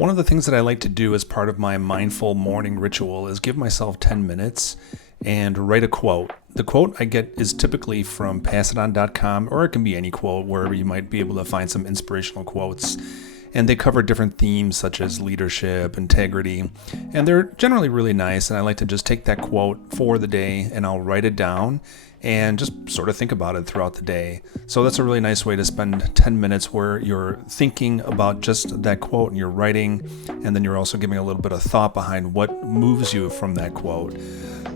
One of the things that I like to do as part of my mindful morning ritual is give myself 10 minutes and write a quote. The quote I get is typically from passiton.com, or it can be any quote wherever you might be able to find some inspirational quotes. And they cover different themes such as leadership, integrity, and they're generally really nice. And I like to just take that quote for the day and I'll write it down and just sort of think about it throughout the day. So that's a really nice way to spend 10 minutes where you're thinking about just that quote and you're writing, and then you're also giving a little bit of thought behind what moves you from that quote.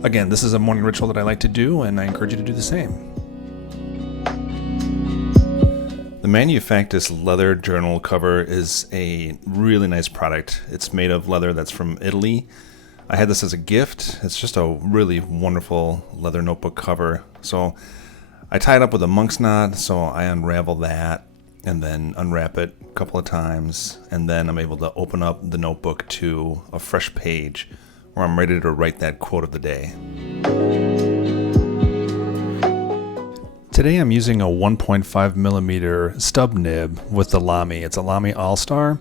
Again, this is a morning ritual that I like to do, and I encourage you to do the same. The Manufactus leather journal cover is a really nice product. It's made of leather that's from Italy. I had this as a gift. It's just a really wonderful leather notebook cover. So I tie it up with a monk's knot, so I unravel that and then unwrap it a couple of times, and then I'm able to open up the notebook to a fresh page where I'm ready to write that quote of the day. Today I'm using a 1.5 millimeter stub nib with the Lamy. It's a Lamy Al-Star,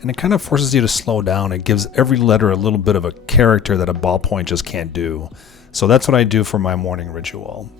and it kind of forces you to slow down. It gives every letter a little bit of a character that a ballpoint just can't do. So that's what I do for my morning ritual.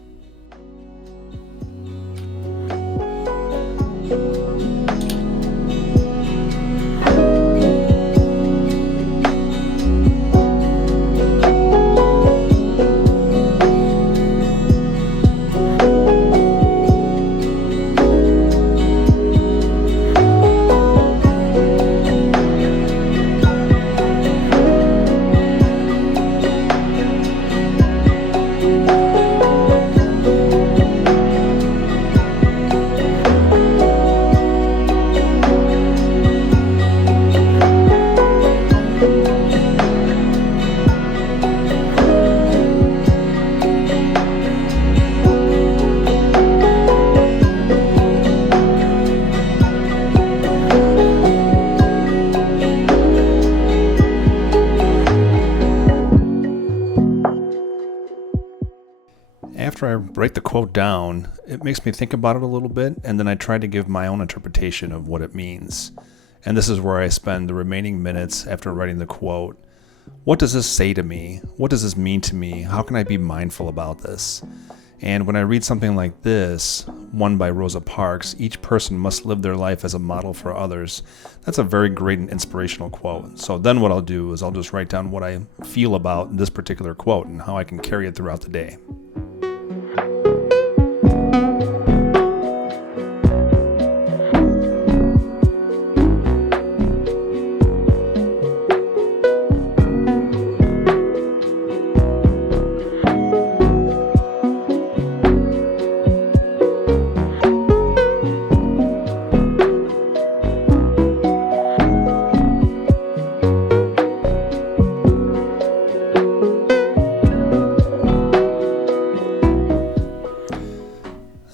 After I write the quote down, it makes me think about it a little bit, and then I try to give my own interpretation of what it means. And this is where I spend the remaining minutes after writing the quote. What does this say to me? What does this mean to me? How can I be mindful about this? And when I read something like this, one by Rosa Parks, each person must live their life as a model for others. That's a very great and inspirational quote. So then what I'll do is I'll just write down what I feel about this particular quote and how I can carry it throughout the day.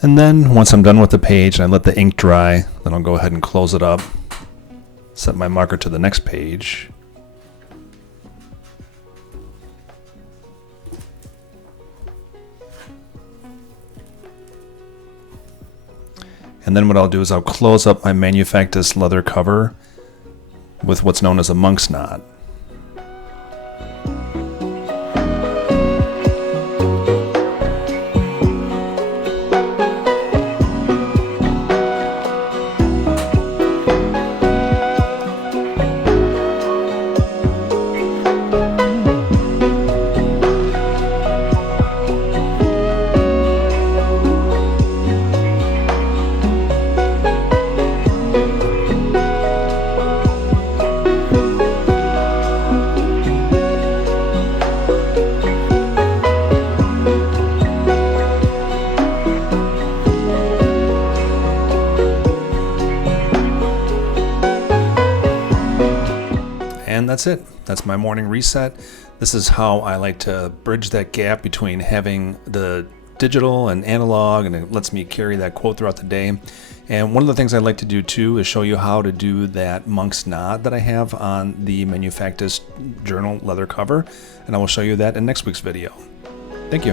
And then once I'm done with the page and I let the ink dry, then I'll go ahead and close it up, set my marker to the next page. And then what I'll do is I'll close up my Manufactus leather cover with what's known as a monk's knot. And that's it. That's my morning reset. This is how I like to bridge that gap between having the digital and analog, and it lets me carry that quote throughout the day. And one of the things I like to do too is show you how to do that monk's knot that I have on the Manufactus journal leather cover, and I will show you that in next week's video. Thank you.